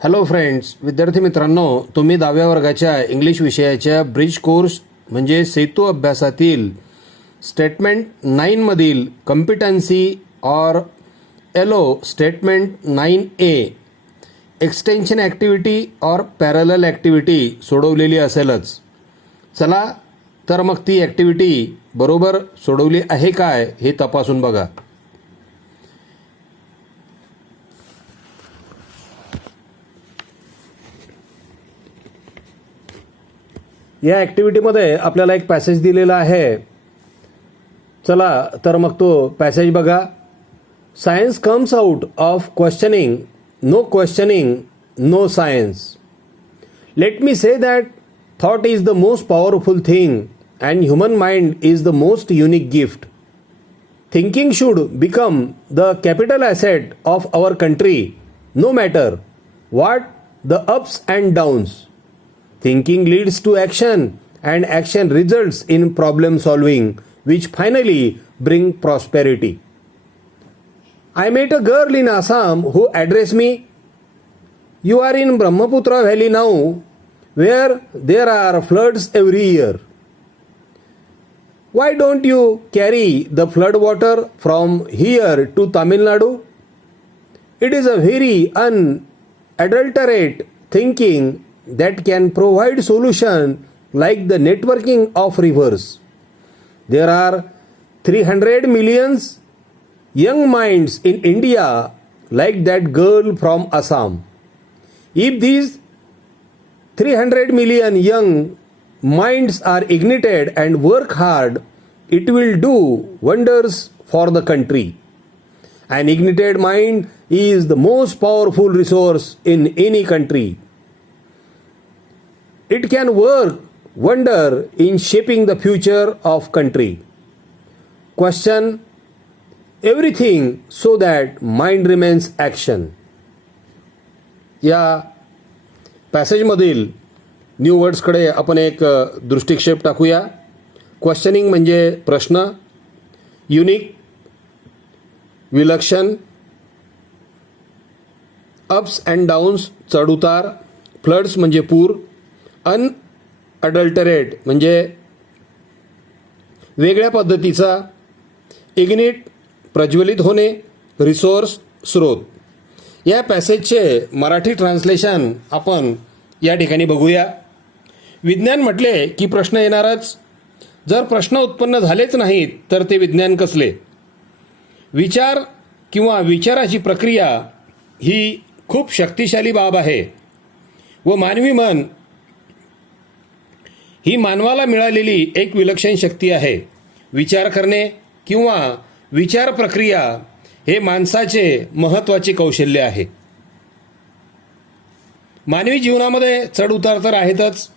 Hello friends, विद्यार्थी मित्रांनो, तुम्ही 10व्या वर्गाच्या इंग्लिश विषयाच्या ब्रिज कोर्स म्हणजे सेतू अभ्यासातील स्टेटमेंट 9 मधील कॉम्पिटन्सी और LO statement 9A extension activity और पॅरलल ॲक्टिव्हिटी सोडवलेली असेलच. चला तर मग ती ॲक्टिव्हिटी बरोबर सोडवली आहे काय हे तपासून बघा. या ॲक्टिव्हिटीमध्ये आपल्याला एक पॅसेज दिलेला आहे. चला तर मग तो पॅसेज बघा. Science comes out of questioning, no questioning no science. Let me say that thought is the most powerful thing and human mind is the most unique gift. Thinking should become the capital asset of our country, no matter what the ups and downs. Thinking leads to action and action results in problem solving, which finally bring prosperity. I met a girl in Assam who addressed me. You are in Brahmaputra Valley now, where there are floods every year. Why don't you carry the flood water from here to Tamil Nadu? It is a very unadulterated thinking that can provide solution like the networking of rivers. There are 300 millions young minds in India like that girl from Assam. If these 300 million young minds are ignited and work hard, it will do wonders for the country. An ignited mind is the most powerful resource in any country. It can work wonder in shaping the future of country. Question everything so that mind remains action. या पॅसेजमधील new वर्ड्सकडे आपण एक दृष्टिक्षेप टाकूया. Questioning म्हणजे प्रश्न, unique विलक्षण, ups and downs चढउतार, floods म्हणजे पूर, अनअडल्टरेट म्हणजे वेगळ्या पद्धतीचा, इग्निट प्रज्वलित होणे, रिसोर्स स्रोत. या पॅसेजचे मराठी ट्रान्सलेशन आपण या ठिकाणी बघूया. विज्ञान म्हटले की प्रश्न येणारच. जर प्रश्न उत्पन्न झालेच नाहीत तर ते विज्ञान कसले. विचार किंवा विचाराची प्रक्रिया ही खूप शक्तिशाली बाब आहे व मानवी मन ही मानवाला मिळालेली एक विलक्षण शक्ती आहे. विचार करणे किंवा विचार प्रक्रिया हे माणसाचे महत्त्वाचे कौशल्य आहे. मानवी जीवनामध्ये चढ उतार तर आहेतच.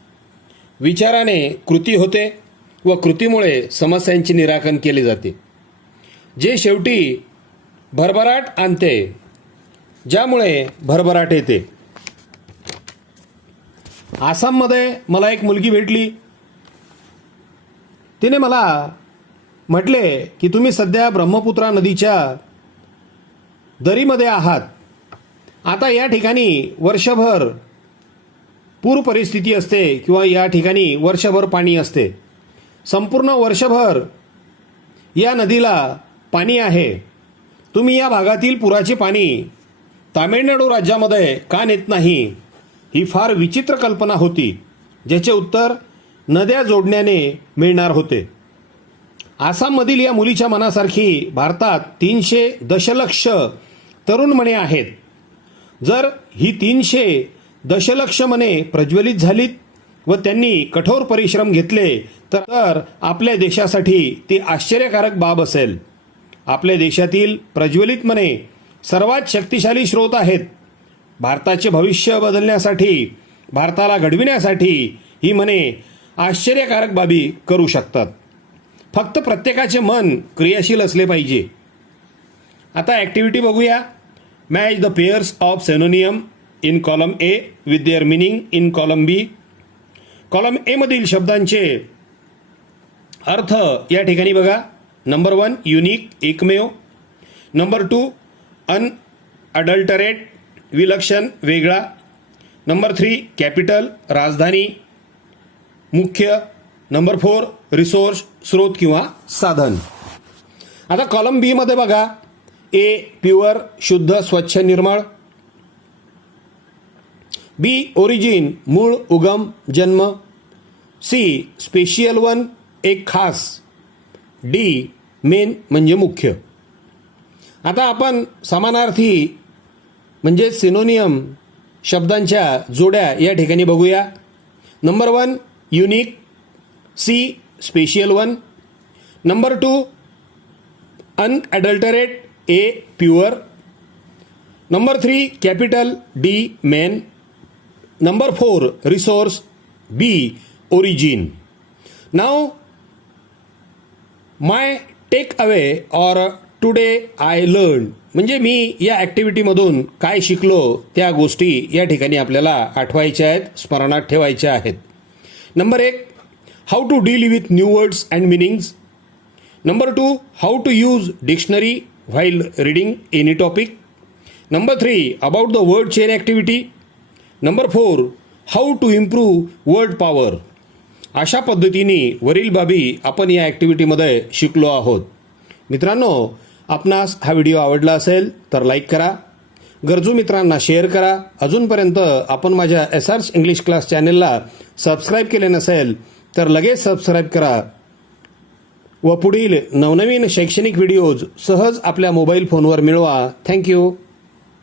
विचाराने कृती होते व कृतीमुळे समस्यांचे निराकरण केले जाते, जे शेवटी भरभराट आणते, ज्यामुळे भरभराट येते. आसाममध्ये मला एक मुलगी भेटली. तिने मला म्हटले की तुम्ही सध्या ब्रह्मपुत्रा नदीच्या दरीमध्ये आहात. आता या ठिकाणी वर्षभर पूर परिस्थिती असते किंवा या ठिकाणी वर्षभर पाणी असते. संपूर्ण वर्षभर या नदीला पाणी आहे. तुम्ही या भागातील पुराचे पाणी तामिळनाडू राज्यामध्ये का नेत नाही? ही फार विचित्र कल्पना होती, ज्याचे उत्तर नद्या जोडण्याने मिळणार होते. आसाममधील या मुलीच्या मनासारखी भारतात 300 दशलक्ष तरुण मने आहेत. जर ही 300 दशलक्ष मने प्रज्वलित झालीत व त्यांनी कठोर परिश्रम घेतले तर आपल्या देशासाठी ती आश्चर्यकारक बाब असेल. आपल्या देशातील प्रज्वलित मने सर्वात शक्तिशाली स्रोत आहेत. भारताचे भविष्य बदलण्यासाठी, भारताला घडविण्यासाठी ही मने आश्चर्यकारक बाबी करू शकतात. फक्त प्रत्येकाचे मन क्रियाशील असले पाहिजे. आता ॲक्टिव्हिटी बघूया. Match the pairs of synonym in column A with their meaning in column B. Column A मधील शब्दांचे अर्थ या ठिकाणी बघा. नंबर 1 युनिक एकमेव. नंबर 2 अनअडल्टरेट विलक्षण वेगळा. नंबर 3 कॅपिटल राजधानी मुख्य. नंबर 4 रिसोर्स स्रोत किंवा साधन. आता कॉलम बी मध्ये बघा. ए प्युअर शुद्ध स्वच्छ निर्मळ. बी ओरिजिन मूळ उगम जन्म. सी स्पेशियल वन एक खास. डी मेन म्हणजे मुख्य. आता आपण समानार्थी म्हणजे सिनोनियम शब्दांच्या जोड्या या ठिकाणी बघूया. Number 1 unique. C special one. Number 2 unadulterate. A pure. Number 3 capital. D main. Number 4 resource. B origin. नाव my take away or today I learn म्हणजे मी या ॲक्टिव्हिटीमधून काय शिकलो त्या गोष्टी या ठिकाणी आपल्याला आठवायच्या आहेत, स्मरणात ठेवायच्या आहेत. Number 1 how to deal with new words and meanings. Number 2 how to use dictionary while reading any topic. Number 3 about the word chain activity. Number 4 how to improve word power. अशा पद्धतीने वरील बाबी आपण या ॲक्टिव्हिटीमध्ये शिकलो आहोत. मित्रांनो, आपणास हा व्हिडिओ आवडला असेल तर लाईक करा, गरजू मित्रांना शेअर करा. अजूनपर्यंत आपण माझ्या SR's इंग्लिश क्लास चॅनेलला सबस्क्राईब केले नसेल तर लगेच सबस्क्राईब करा व पुढील नवनवीन शैक्षणिक व्हिडिओज सहज आपल्या मोबाईल फोनवर मिळवा. थँक्यू.